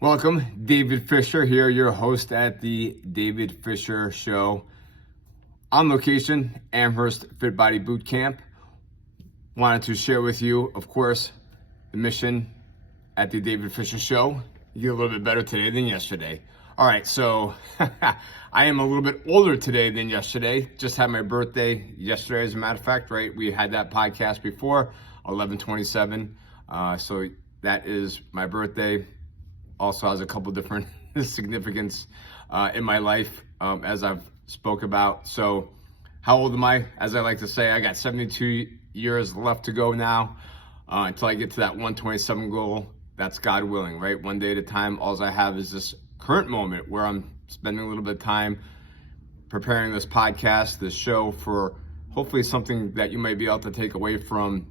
Welcome, David Fisher here, your host at the David Fisher Show. On location, Amherst Fit Body Boot Camp. Wanted to share with you, of course, the mission at the David Fisher Show. You get a little bit better today than yesterday. All right, so I am a little bit older today than yesterday. Just had my birthday yesterday, as a matter of fact, right? We had that podcast before, 11/27. So that is my birthday. Also has a couple different significance in my life, as I've spoke about. So how old am I? As I like to say, I got 72 years left to go now until I get to that 127 goal. That's God willing, right? One day at a time. All I have is this current moment where I'm spending a little bit of time preparing this podcast, this show, for hopefully something that you might be able to take away from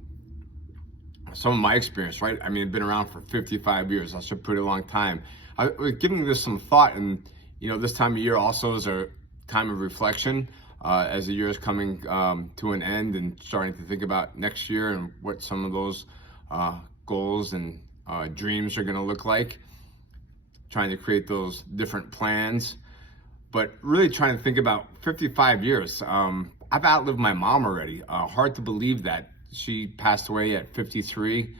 some of my experience, right? I mean, I've been around for 55 years. That's a pretty long time. I was giving this some thought, and this time of year also is a time of reflection as the year is coming to an end, and starting to think about next year and what some of those goals and dreams are going to look like. Trying to create those different plans, but really trying to think about 55 years. I've outlived my mom already. Hard to believe that. She passed away at 53.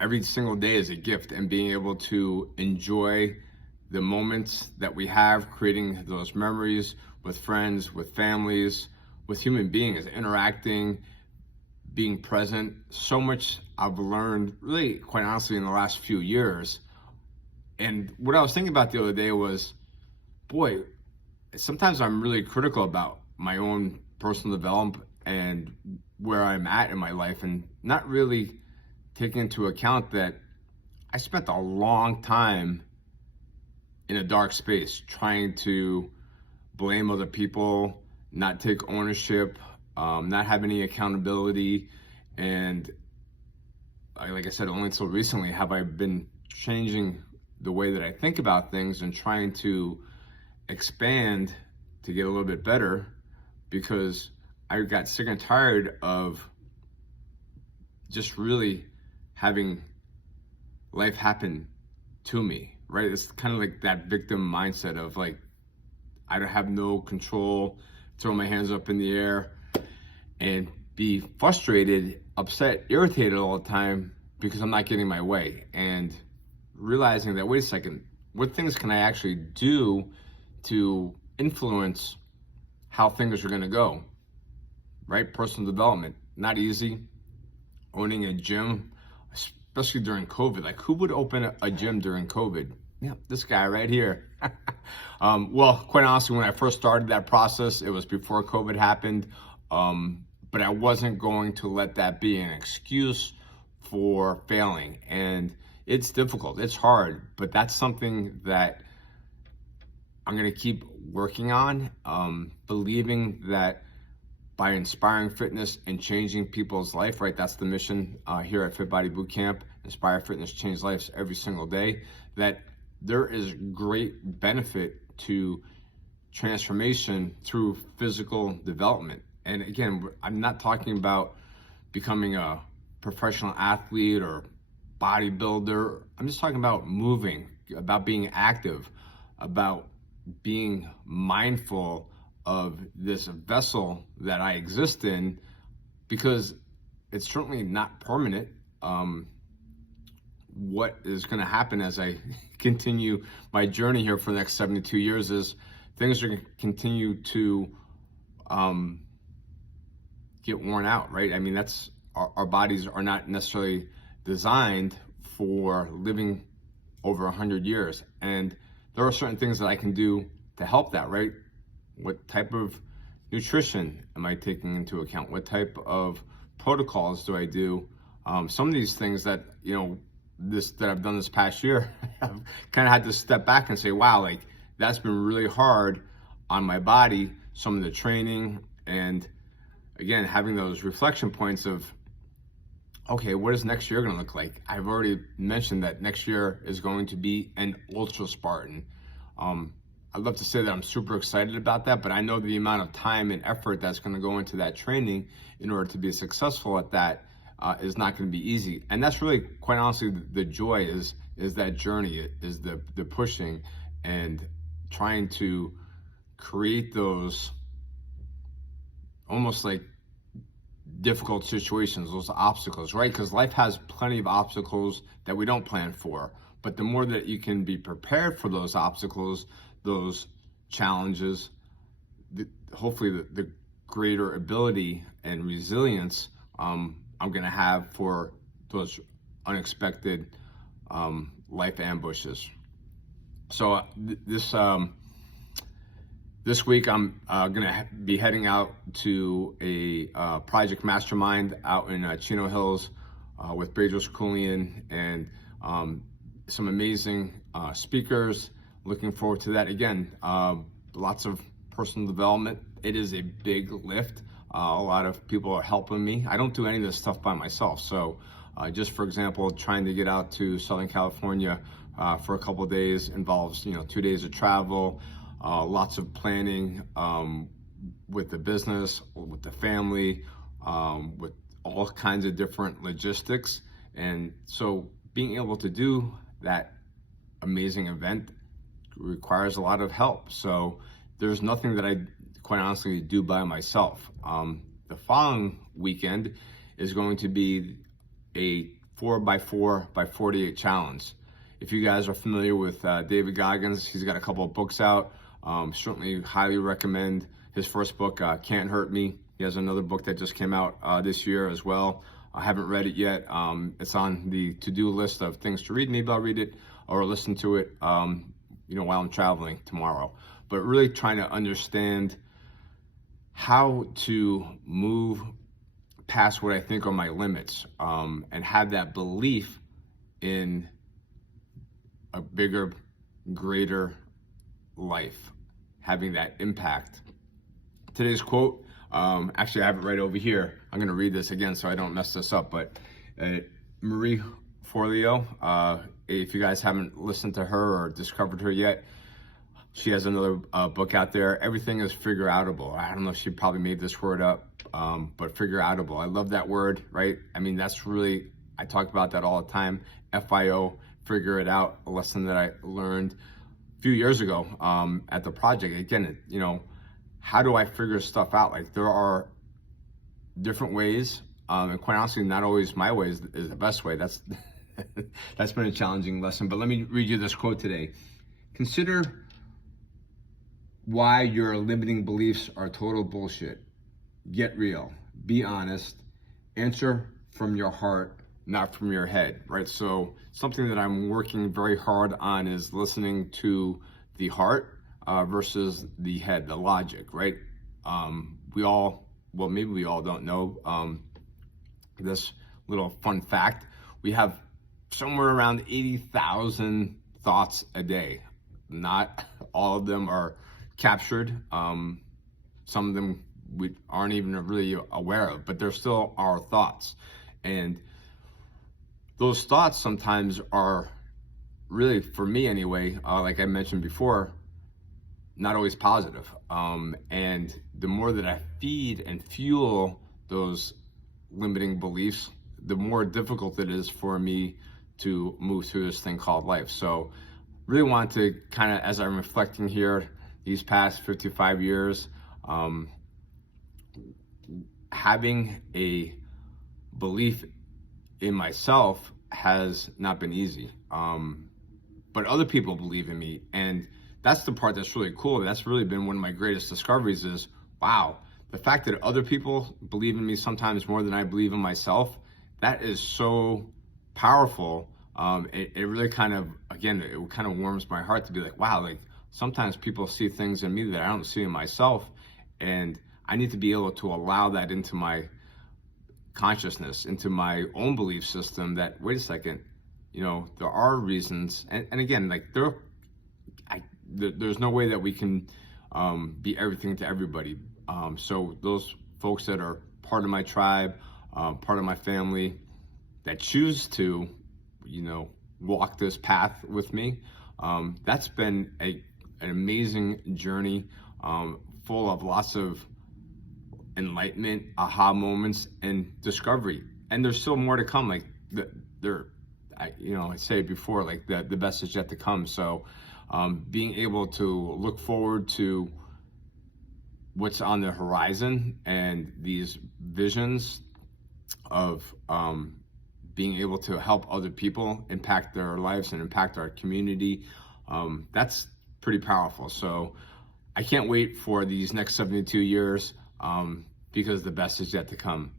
Every single day is a gift, and being able to enjoy the moments that we have, creating those memories with friends, with families, with human beings, interacting, being present. So much I've learned, really, quite honestly, in the last few years. And what I was thinking about the other day was, boy, sometimes I'm really critical about my own personal development and where I'm at in my life, and not really taking into account that I spent a long time in a dark space trying to blame other people, not take ownership, not have any accountability. And like I said, only until recently have I been changing the way that I think about things and trying to expand to get a little bit better, because I got sick and tired of just really having life happen to me, right? It's kind of like that victim mindset of like, I don't have no control, throw my hands up in the air and be frustrated, upset, irritated all the time because I'm not getting my way. And realizing that, wait a second, what things can I actually do to influence how things are going to go? Right? Personal development, not easy. Owning a gym, especially during COVID. Like, who would open a gym during COVID? Yeah, this guy right here. Well, quite honestly, when I first started that process, it was before COVID happened. But I wasn't going to let that be an excuse for failing. And it's difficult, it's hard, but that's something that I'm going to keep working on, believing that by inspiring fitness and changing people's life, right? That's the mission here at Fit Body Boot Camp. Inspire fitness, change lives every single day. That there is great benefit to transformation through physical development. And again, I'm not talking about becoming a professional athlete or bodybuilder. I'm just talking about moving, about being active, about being mindful of this vessel that I exist in, because it's certainly not permanent. What is going to happen as I continue my journey here for the next 72 years is things are going to continue to get worn out, right? I mean, that's our bodies are not necessarily designed for living over 100 years. And there are certain things that I can do to help that, right? What type of nutrition am I taking into account? What type of protocols do I do? Some of these things that, that I've done this past year, I've kind of had to step back and say, wow, like that's been really hard on my body. Some of the training, and again, having those reflection points of, okay, what is next year going to look like? I've already mentioned that next year is going to be an ultra Spartan. I'd love to say that I'm super excited about that, but I know the amount of time and effort that's going to go into that training in order to be successful at that is not going to be easy. And that's really, quite honestly, the joy is that journey, is the pushing and trying to create those almost like difficult situations, those obstacles, right? Because life has plenty of obstacles that we don't plan for. But the more that you can be prepared for those obstacles, those challenges, hopefully the greater ability and resilience I'm going to have for those unexpected life ambushes. So this week I'm going to be heading out to a project mastermind out in Chino Hills with Bedros Keuilian and some amazing speakers. Looking forward to that. Again, lots of personal development. It is a big lift. A lot of people are helping me. I don't do any of this stuff by myself. So just for example, trying to get out to Southern California for a couple of days involves 2 days of travel, lots of planning with the business, with the family, with all kinds of different logistics. And so being able to do that amazing event requires a lot of help. So there's nothing that I quite honestly do by myself. The following weekend is going to be a 4x4 by 48 challenge. If you guys are familiar with David Goggins, he's got a couple of books out. Certainly highly recommend his first book, Can't Hurt Me. He has another book that just came out this year as well. I haven't read it yet. It's on the to-do list of things to read. Maybe I'll read it or listen to it while I'm traveling tomorrow. But really trying to understand how to move past what I think are my limits, and have that belief in a bigger, greater life, having that impact. Today's quote, actually I have it right over here. I'm going to read this again so I don't mess this up, but Marie Forleo, if you guys haven't listened to her or discovered her yet, she has another book out there. Everything is figure outable. I don't know if she probably made this word up, but figure outable. I love that word, right? I mean, that's really, I talk about that all the time. FIO, figure it out, a lesson that I learned a few years ago at the project. Again, how do I figure stuff out? Like, there are different ways, and quite honestly, not always my way is the best way. That's that's been a challenging lesson. But let me read you this quote today. Consider why your limiting beliefs are total bullshit. Get real. Be honest. Answer from your heart, not from your head, right? So something that I'm working very hard on is listening to the heart versus the head, the logic, right? Maybe we all don't know this little fun fact. We have somewhere around 80,000 thoughts a day. Not all of them are captured. Some of them we aren't even really aware of, but they're still our thoughts. And those thoughts sometimes are really, for me anyway, like I mentioned before, not always positive. And the more that I feed and fuel those limiting beliefs, the more difficult it is for me to move through this thing called life. So really want to kind of, as I'm reflecting here, these past 55 years, having a belief in myself has not been easy. But other people believe in me, and that's the part that's really cool. That's really been one of my greatest discoveries is, wow, the fact that other people believe in me sometimes more than I believe in myself, that is so powerful. It really kind of, again, it kind of warms my heart to be like, wow, like sometimes people see things in me that I don't see in myself, and I need to be able to allow that into my consciousness, into my own belief system that, wait a second, there are reasons. And again, like there's no way that we can be everything to everybody. So those folks that are part of my tribe, part of my family, that choose to, walk this path with me, that's been an amazing journey, full of lots of enlightenment, aha moments, and discovery. and there's still more to come. Like I say it before, like the best is yet to come. So being able to look forward to what's on the horizon and these visions of being able to help other people impact their lives and impact our community, that's pretty powerful. So I can't wait for these next 72 years because the best is yet to come.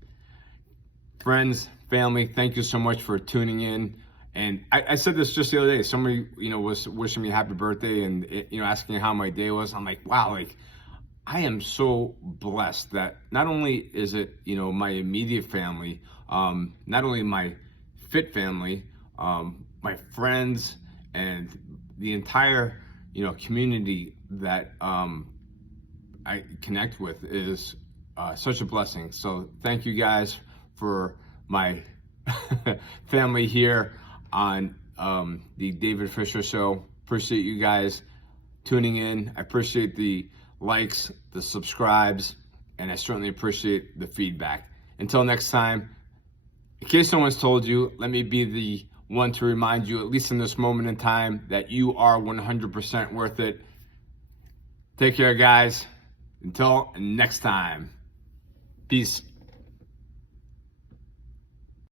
Friends, family, thank you so much for tuning in. And I said this just the other day. Somebody, was wishing me happy birthday and, asking how my day was. I'm like, wow, like I am so blessed that not only is it, my immediate family, not only my fit family, my friends and the entire, community that I connect with is such a blessing. So thank you guys for my family here on the David Fisher Show. Appreciate you guys tuning in. I appreciate the likes, the subscribes, and I certainly appreciate the feedback. Until next time, in case no one's told you, let me be the one to remind you, at least in this moment in time, that you are 100% worth it. Take care, guys. Until next time. Peace.